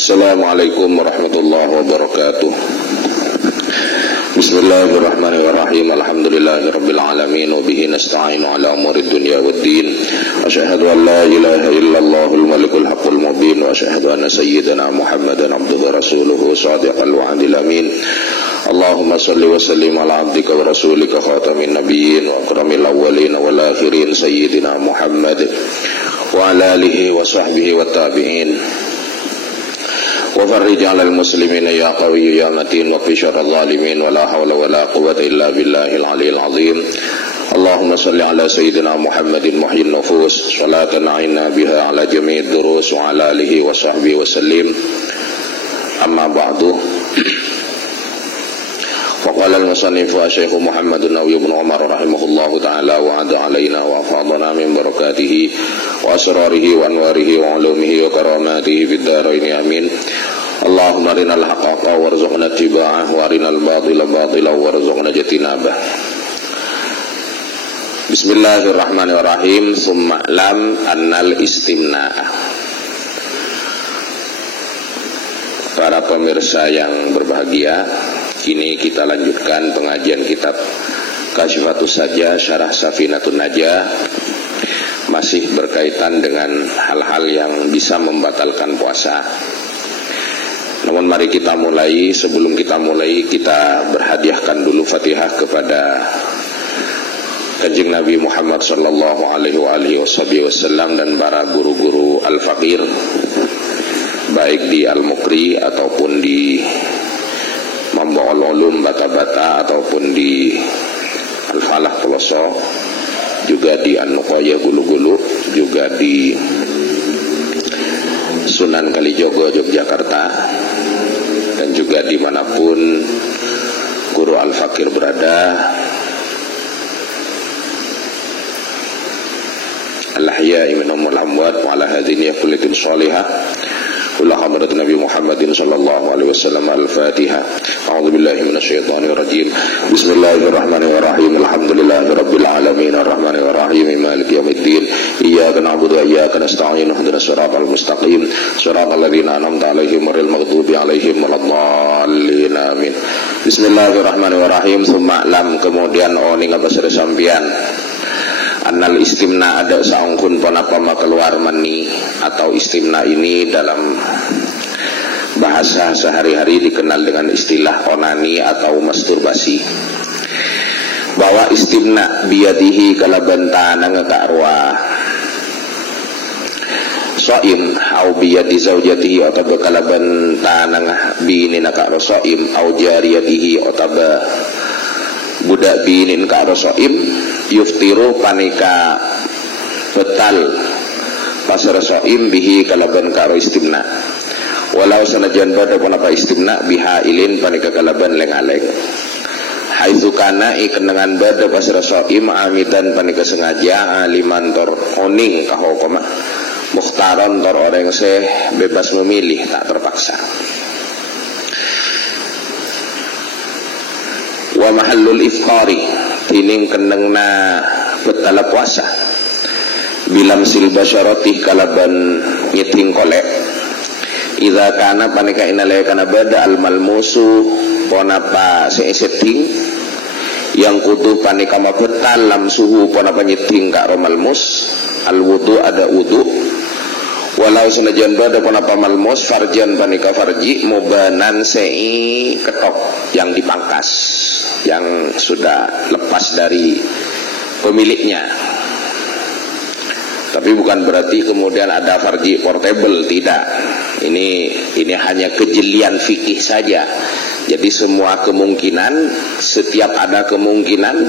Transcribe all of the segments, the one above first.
Assalamualaikum warahmatullahi wabarakatuh. Bismillahirrahmanirrahim. Alhamdulillahirabbil alamin wa bihi nasta'inu ala umurid dunya waddin. Asyhadu an la ilaha illallahul malikul haqqul mubin wa asyhadu anna sayyidana Muhammadan abduhu wa rasuluhu shadiqal wa'dil amin. Allahumma salli wa sallim ala abdika wa rasulika khatamin nabiyyin wa akramil awwalin wal akhirin sayyidina Muhammad wa ala alihi wa sahbihi wa tabi'in. Wa farrij 'alal muslimina ya qawiyyu ya matin wa fi syarril zalimin wa la hawla wa la quwwata illa billahil 'aliyyil 'azim. Allahumma salli 'ala sayyidina Muhammadin muhyin nufus salatan 'inna biha 'ala jami'id durus wa 'ala alihi wa sahbihi wa sallim. Amma ba'du. Wa qala al-musannif wa Syekh Muhammad Nawawi bin Umar rahimahullahu ta'ala wa 'ada 'alaina wa afadana min barakatihi wa asrarihi wa anwarihi wa 'ulumihi wa karamatihi fid dharain amin. Allahumma arinal haqqaqa warzuqna ittiba'ah wa arinal batila batila warzuqna ijtinabah. Bismillahirrahmanirrahim. Summa lam annal istimna'ah. Para pemirsa yang berbahagia, kini kita lanjutkan pengajian kitab Kasyifatus Sajjah Syarah Safinatun Najah, masih berkaitan dengan hal-hal yang bisa membatalkan puasa. Namun mari kita mulai. Sebelum kita mulai, kita berhadiahkan dulu Fatihah kepada Kanjeng Nabi Muhammad sallallahu alaihi wasallam dan para guru-guru al-faqir, baik di Al-Mukri ataupun di Mambaul Ulum Bata-Bata ataupun di Al-Falah Peloso, juga di An-Nuqayah Gulu-Gulu, juga di Sunan Kalijogo Yogyakarta, dan juga dimanapun guru al-fakir berada. Al-ahya'i minhumul amwat wa ala hadhihi kullatin shalihah. Kullu hadrat Nabi Muhammadin sallallahu alaihi wasallam. Al-Fatihah. A'udzu billahi minasyaitonir rajim. Bismillahirrahmanirrahim. Alhamdulillahirabbil alamin arrahmanir rahim maliki yaumiddin. Iyyaka na'budu wa iyyaka nasta'in. Ihdinas siratal mustaqim. Siratal ladzina an'amta 'alaihim ghairil maghdubi 'alaihim waladdallin. Amin. Bismillahirrahmanirrahim. Summa lam, kemudian ning apa sira sampean. Annal istimna, ada saungkun ponapama keluar mani, atau istimna ini dalam bahasa sehari-hari dikenal dengan istilah onani atau masturbasi. Bahwa istimna biyadihi kalabantana ngakaarwa soim au biyadi zaujatihi atau kalabantana bini nakaarwa soim au jariyatihi atau budak binin karo soim yuftiru panika betal pasar soim bihi kalaban karo istimna walau sanajan pada panapa istimna biha ilin panika kalaban leng-aleng haitsu kana ikenengan bada pasar soim amidan panika sengaja aliman tor oning kahokoma mukhtaran tor orang seh bebas memilih tak terpaksa. Wa mahallul ifqari, tining kenengna betala puasa bilam sil basyarati kalaban nyeting kolek idza kana panika inalaya kana bada al malmusu ponapa seeseting yang kudu panika mabetal lam suhu ponapa nyeting ka malmus al wudu ada wudu walau senajan bada ponapa malmus farjan panika farji mubanan sei ketok yang dipangkas, yang sudah lepas dari pemiliknya. Tapi bukan berarti kemudian ada farji portable, tidak. Ini hanya kejelian fikih saja. Jadi semua kemungkinan, setiap ada kemungkinan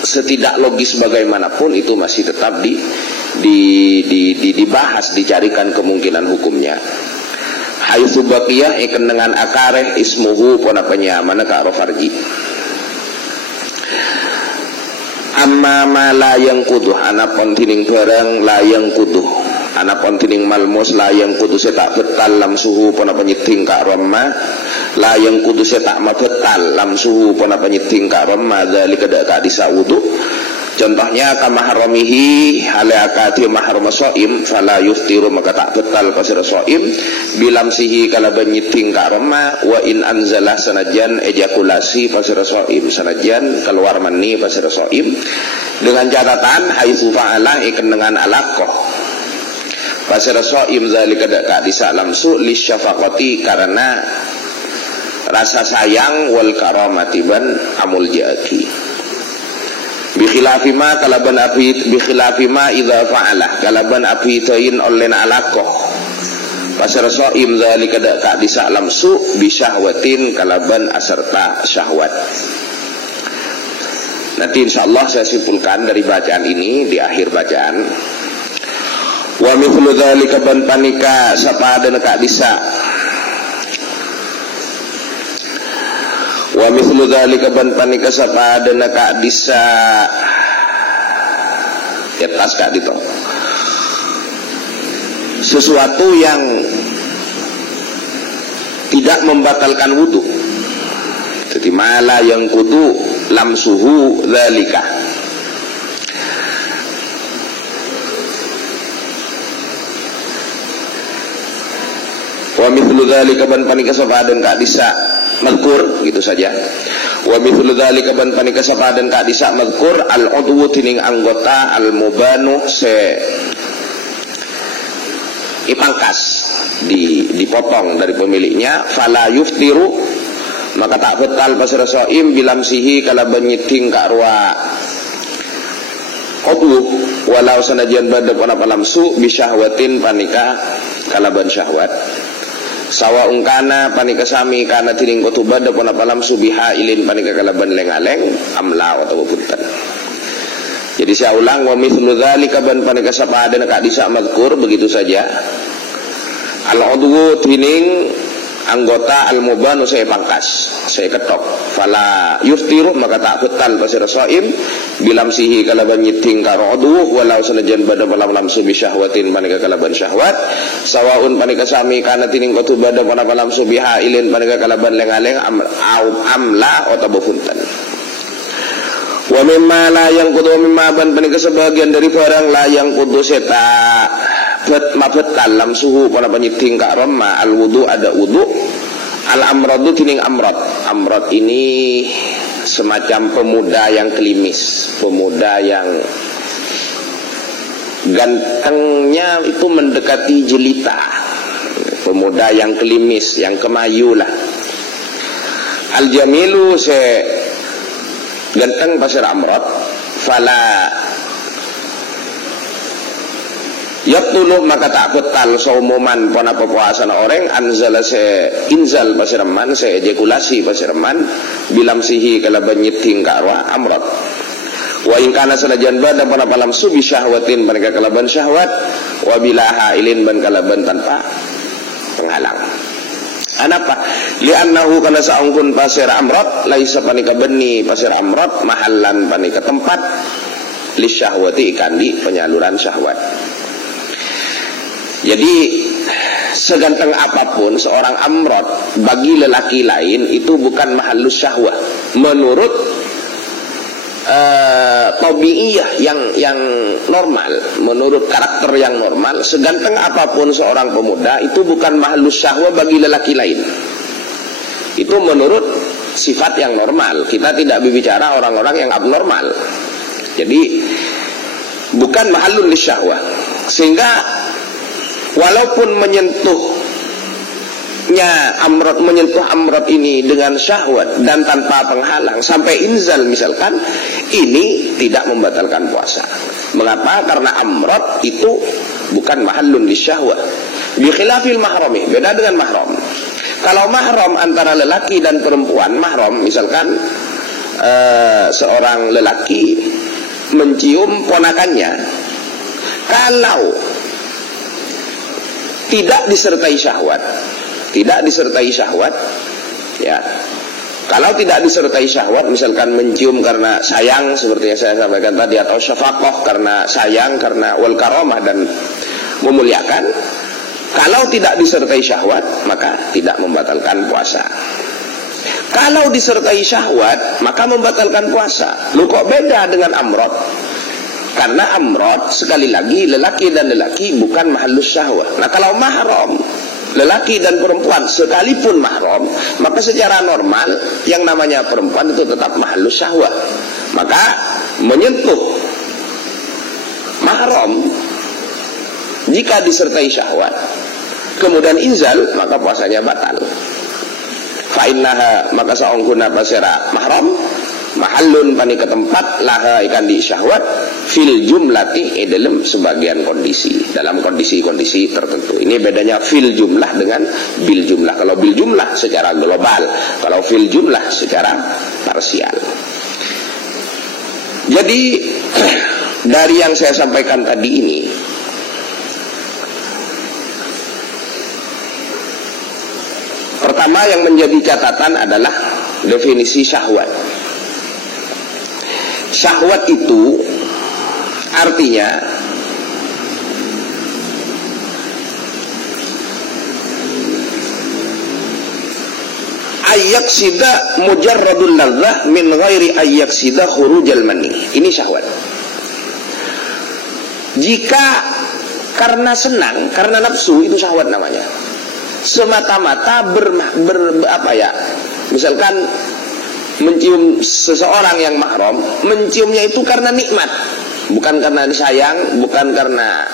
setidak logis bagaimanapun itu masih tetap dibahas, dicarikan kemungkinan hukumnya. Haitsu baqiyah ikan dengan akareh ismuhu ponapanya mana ka farji. Amma ma la yang kuduh anapon tining barang la yang kuduh anapon tining malmus la yang kuduh setak betal lam suhu ponapanya tingka ramma la yang kuduh setak ma betal lam suhu ponapanya tingka ramma dzalika da ka disaudu Contohnya kama haramihi hale akati mahram shaim fala yuftiru maka tak betal pasir shaim bilamsihi kala banyiting ka rema wa in anzalah sanajan ejakulasi pasir shaim sanajan keluar mani pasir shaim dengan catatan haitsu fa'ala ikan dengan alaqah pasir shaim zalika ka disa lamsu lisyafaqati karena rasa sayang wal karamati ban amul jati bikhilafi ma kalaban api bikhilafi ma idza fa'ala kalaban api tain olen alaqah pasar shaim zalika ka disa lamsu bisyahwatin kalaban aserta syahwat. Nanti insyaallah saya simpulkan dari bacaan ini di akhir bacaan. Wa mithlu dzalika ban panika sapadan ka disa wa mithlu dzalika ban panika sapadana ka disa etas ka ditong sesuatu yang tidak membatalkan wudu. Jadi mala yang kudu lamsuhu dzalika wa mithlu dzalika ban panika sapadan ka disa mazkur gitu saja. Wa mithlu dzalika ban panika sapadan ka disa mazkur al udwu tining anggota al mubanu se ipangkas dipotong dari pemiliknya fala yuftiru maka tak betal pasir shaim bilamsihi kala banyiting ka arwa udwu walau sanajan badha pana lamsu bisyahwatin panika kalaban syahwat sawa ungkana panika sami kana tiring kutubah da pona palam subiha ilin panika kalaban lengaleng amla atau punten. Jadi saya ulang wa mithlu dzalika ban panika sapada ka disa mazkur begitu saja. Al udwu tining anggota al mubanu saya pangkas saya ketok fala yuftiru maka tak betal pasir shaim bilamsihi kalaban nyiting karo udwu walau sanajan bada palam lamsu bi syahwatin panika kalaban syahwat sawaun panika sami kana tining kutu bada palam subiha ilin panika kalaban lengaleng amla atau punten. Wa mimma la yang kudu mimma ban panika sebagian dari barang la yang kudu seta betal lamsuhu pada penyiting ka rama al wudu ada wudu al amradu tining amrad ini semacam pemuda yang klimis, pemuda yang gantengnya itu mendekati jelita, pemuda yang klimis, yang kemayu lah. Al jamilu se ganteng pasir amrad fala yaqtulu maka tak betal saumuman pona puasana orang anzala se inzal pasiraman se ejakulasi pasiraman bilamsihi kalaban nyiting ka arwah amrat wa in kana sanajan bada pona palam subi syahwatin mereka kalaban syahwat wa bilaha ilin ban kalaban tanpa penghalang. Anapa li'annahu kana saungkun pasir amrat laisa panika beni pasir amrat mahallan panika tempat li syahwati ikan di penyaluran syahwat. Jadi seganteng apapun seorang amrod bagi lelaki lain itu bukan mahallus syahwah menurut tabiiyah yang normal, menurut karakter yang normal. Seganteng apapun seorang pemuda itu bukan mahallus syahwah bagi lelaki lain. Itu menurut sifat yang normal. Kita tidak berbicara orang-orang yang abnormal. Jadi bukan mahallul syahwah. Sehingga walaupun menyentuh amrod ini dengan syahwat dan tanpa penghalang sampai inzal misalkan, ini tidak membatalkan puasa. Mengapa? Karena amrod itu bukan mahallun lisyahwah. Bi khilafil mahrami, beda dengan mahram. Kalau mahram antara lelaki dan perempuan, mahram misalkan seorang lelaki mencium ponakannya, kalau tidak disertai syahwat, ya. Kalau tidak disertai syahwat, misalkan mencium karena sayang seperti yang saya sampaikan tadi, atau syafaqah karena sayang, karena wal karamah dan memuliakan. Kalau tidak disertai syahwat, maka tidak membatalkan puasa. Kalau disertai syahwat, maka membatalkan puasa. Lu kok beda dengan amrod? Karena amrod, sekali lagi, lelaki dan lelaki bukan mahallus syahwah. Nah, kalau mahram, lelaki dan perempuan sekalipun mahram, maka secara normal yang namanya perempuan itu tetap mahallus syahwah. Maka menyentuh mahram jika disertai syahwat, kemudian inzal, maka puasanya batal. Fa'innaha, maka saongkuna pasera mahram mahallun pani ke tempat laha ikan di syahwat fil jumlati dalam sebagian kondisi, dalam kondisi-kondisi tertentu. Ini bedanya fil jumlah dengan bil jumlah. Kalau bil jumlah secara global, kalau fil jumlah secara parsial. Jadi dari yang saya sampaikan tadi ini, pertama yang menjadi catatan adalah definisi syahwat. Syahwat itu artinya ayyaksida mujarradul ladzah min ghairi ayyaksida khurujal mani. Ini syahwat. Jika karena senang, karena nafsu, itu syahwat namanya. Semata-mata misalkan mencium seseorang yang mahram, menciumnya itu karena nikmat, bukan karena disayang, bukan karena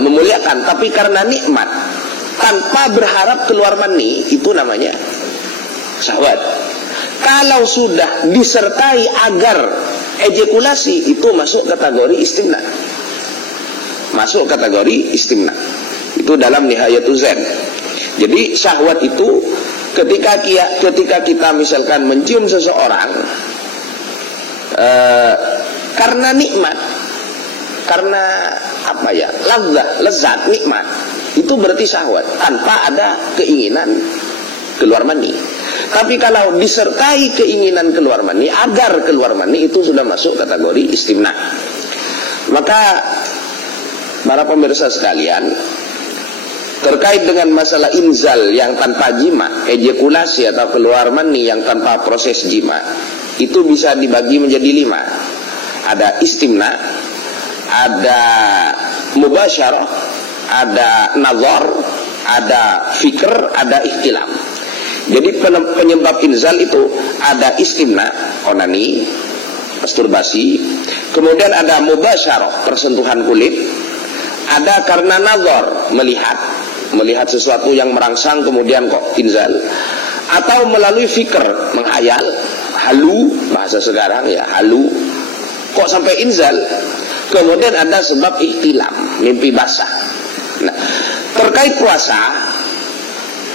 memuliakan, tapi karena nikmat, tanpa berharap keluar mani, itu namanya syahwat. Kalau sudah disertai agar ejakulasi, itu masuk kategori istimna. Masuk kategori istimna. Itu dalam Nihayatul Zen. Jadi syahwat itu ketika kita misalkan mencium seseorang karena nikmat, karena lezat, nikmat, itu berarti syahwat tanpa ada keinginan keluar mani. Tapi kalau disertai keinginan keluar mani, agar keluar mani, itu sudah masuk kategori istimna. Maka para pemirsa sekalian, terkait dengan masalah inzal yang tanpa jima, ejakulasi atau keluar mani yang tanpa proses jima, itu bisa dibagi menjadi 5. Ada istimna, ada mubasyarah, ada nazar, ada fikr, ada ihtilam. Jadi penyebab inzal itu ada istimna, onani, masturbasi, kemudian ada mubasyarah, persentuhan kulit, ada karena nazar, melihat sesuatu yang merangsang kemudian kok inzal, atau melalui fikr, menghayal, halu, bahasa sekarang ya, halu, kok sampai inzal. Kemudian ada sebab ihtilam, mimpi basah. Nah, terkait puasa,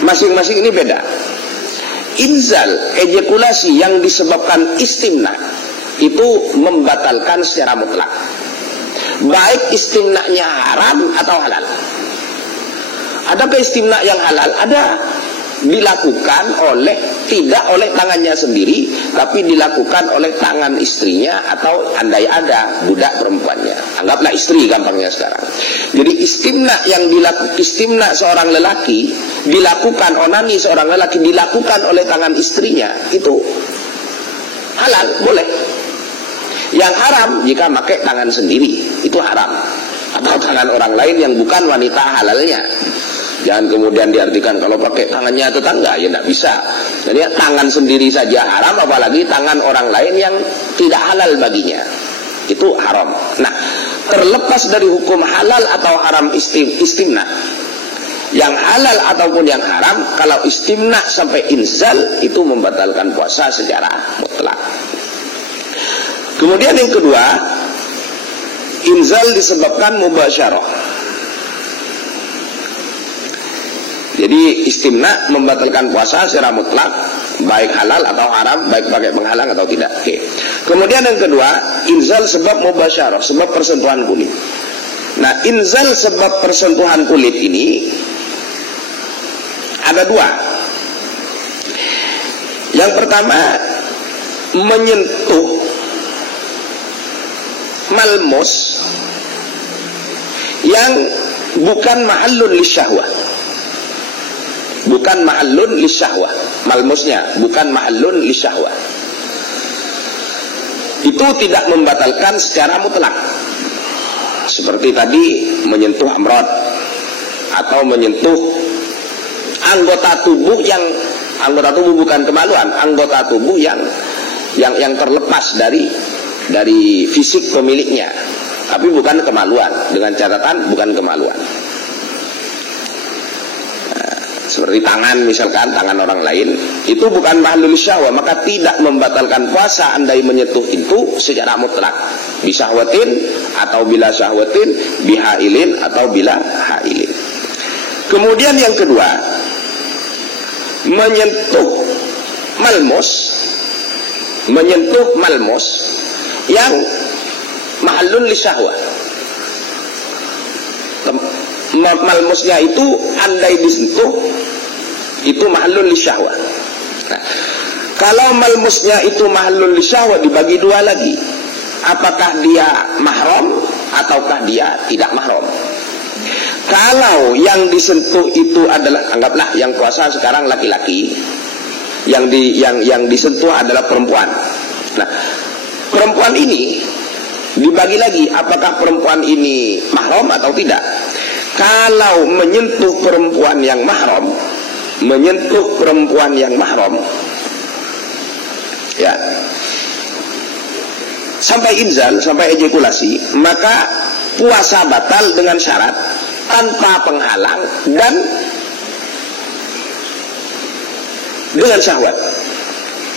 masing-masing ini beda. Inzal, ejakulasi yang disebabkan istimna, itu membatalkan secara mutlak, baik istimnanya haram atau halal. Adakah istimna yang halal? Ada, dilakukan tidak oleh tangannya sendiri, tapi dilakukan oleh tangan istrinya, atau andai ada budak perempuannya. Anggaplah istri gampangnya sekarang. Jadi istimna seorang lelaki dilakukan, onani seorang lelaki dilakukan oleh tangan istrinya, itu halal, boleh. Yang haram jika pakai tangan sendiri, itu haram, atau tangan orang lain yang bukan wanita halalnya. Jangan kemudian diartikan kalau pakai tangannya tetangga, ya tidak bisa. Jadi tangan sendiri saja haram, apalagi tangan orang lain yang tidak halal baginya, itu haram. Nah, terlepas dari hukum halal atau haram istimna, yang halal ataupun yang haram, kalau istimna sampai inzal, itu membatalkan puasa secara mutlak. Kemudian yang kedua, inzal disebabkan mubasyarah. Jadi istimna membatalkan puasa secara mutlak, baik halal atau haram, baik pakai penghalang atau tidak. Oke. Kemudian yang kedua, inzal sebab mubasyarah, sebab persentuhan kulit. Nah, inzal sebab persentuhan kulit ini ada 2. Yang pertama, menyentuh malmus yang bukan mahallun lisyahwah. Bukan mahallun lisyahwah. Malmusnya bukan mahallun lisyahwah. itu tidak membatalkan secara mutlak. Seperti tadi menyentuh amrod atau menyentuh anggota tubuh bukan kemaluan, anggota tubuh yang terlepas dari fisik pemiliknya, tapi bukan kemaluan, dengan catatan bukan kemaluan. Seperti tangan, misalkan tangan orang lain, itu bukan mahlul syahwah, maka tidak membatalkan puasa andai menyentuh itu secara mutlak, bisahwatin atau bila syahwatin, bihailin atau bila hailin. Kemudian yang kedua, menyentuh malmus yang mahlul syahwah. Malmusnya itu andai disentuh itu mahlul syahwah. Nah, kalau malmusnya itu mahlul syahwah dibagi dua lagi. Apakah dia mahram ataukah dia tidak mahram? Kalau yang disentuh itu adalah, anggaplah yang puasa sekarang laki-laki, yang disentuh adalah perempuan. Nah, perempuan ini dibagi lagi, apakah perempuan ini mahram atau tidak? Kalau menyentuh perempuan yang mahram, ya, sampai inzal, sampai ejakulasi, maka puasa batal dengan syarat tanpa penghalang dan dengan syahwat.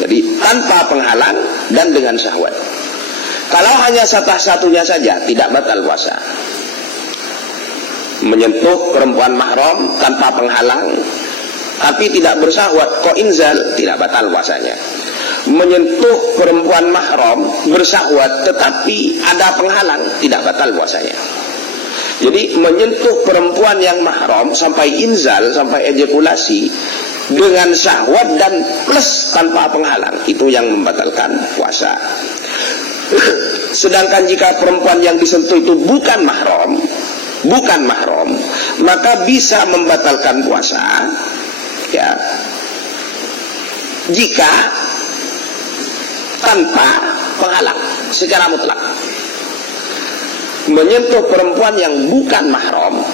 Jadi tanpa penghalang dan dengan syahwat. Kalau hanya satu-satunya saja tidak batal puasa. Menyentuh perempuan mahram tanpa penghalang tapi tidak bersahwat, kok inzal, tidak batal puasanya. Menyentuh perempuan mahram bersahwat tetapi ada penghalang, tidak batal puasanya. Jadi menyentuh perempuan yang mahram sampai inzal, sampai ejakulasi dengan syahwat dan plus tanpa penghalang, itu yang membatalkan puasa. Sedangkan jika perempuan yang disentuh itu bukan mahram, maka bisa membatalkan puasa, ya, jika tanpa penghalang secara mutlak. Menyentuh perempuan yang bukan mahram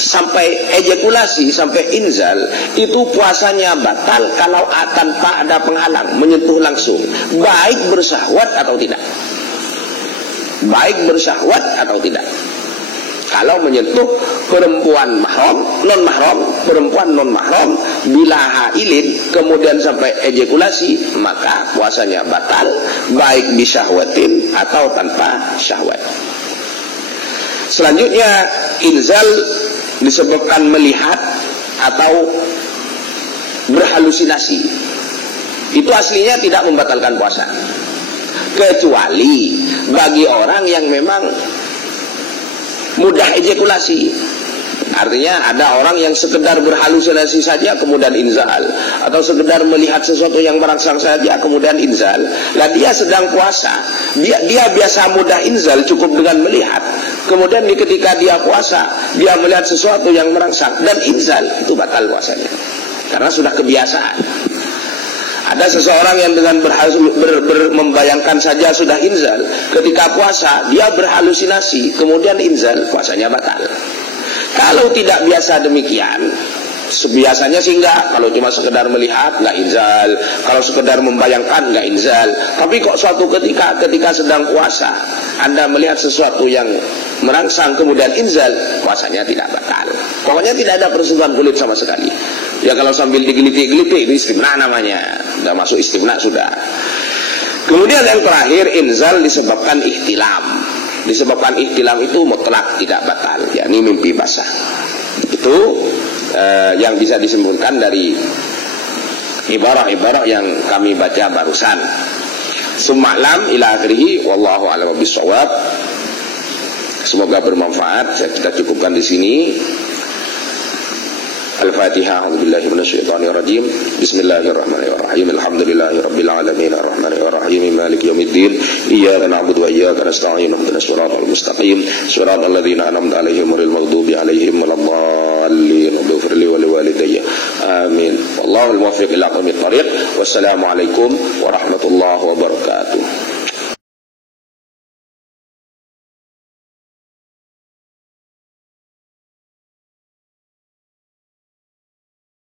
sampai ejakulasi, sampai inzal, itu puasanya batal kalau tanpa ada penghalang, menyentuh langsung, baik bersahwat atau tidak. Kalau menyentuh perempuan perempuan non mahram bila hailin kemudian sampai ejakulasi, maka puasanya batal baik bisyahwatin atau tanpa syahwat. Selanjutnya, inzal disebabkan melihat atau berhalusinasi. Itu aslinya tidak membatalkan puasa, kecuali bagi orang yang memang mudah ejakulasi. Artinya ada orang yang sekedar berhalusinasi saja kemudian inzal, atau sekedar melihat sesuatu yang merangsang saja kemudian inzal. Lah dia sedang puasa, dia biasa mudah inzal cukup dengan melihat. Kemudian ketika dia puasa, dia melihat sesuatu yang merangsang dan inzal, itu batal puasanya. Karena sudah kebiasaan. Ada seseorang yang dengan membayangkan saja sudah inzal, ketika puasa dia berhalusinasi kemudian inzal, puasanya batal. Kalau tidak biasa demikian, biasanya sih enggak. Kalau cuma sekedar melihat enggak inzal, kalau sekedar membayangkan enggak inzal. Tapi kok suatu ketika sedang puasa Anda melihat sesuatu yang merangsang kemudian inzal, puasanya tidak batal. Pokoknya tidak ada persentuhan kulit sama sekali. Ya kalau sambil digelitik-gelitik itu istimna namanya. Sudah masuk istimna sudah. Kemudian yang terakhir, inzal disebabkan ihtilam. Disebabkan ihtilam itu mutlak tidak batal, yakni mimpi basah. Itu yang bisa disimpulkan dari ibarah-ibarah yang kami baca barusan. Suma'lam ila akhirih, wallahu a'lam bishawab. Semoga bermanfaat. Kita cukupkan di sini. Al-Fatihah. A'udzubillahi minasyaitonirrajim. Bismillahirrahmanirrahim. Alhamdulillahirabbil alamin arrahmanirrahim maliki yaumiddin. Iyyaka na'budu wa iyyaka nasta'in. Ihdinas siratal mustaqim. Siratal ladzina an'amta 'alaihim ghairil maghdubi 'alaihim waladdallin. Ighfir li wa liwalidayya. Amin. Wallahul muwaffiq ila aqwamit thariq. Wassalamu alaikum warahmatullahi wabarakatuh.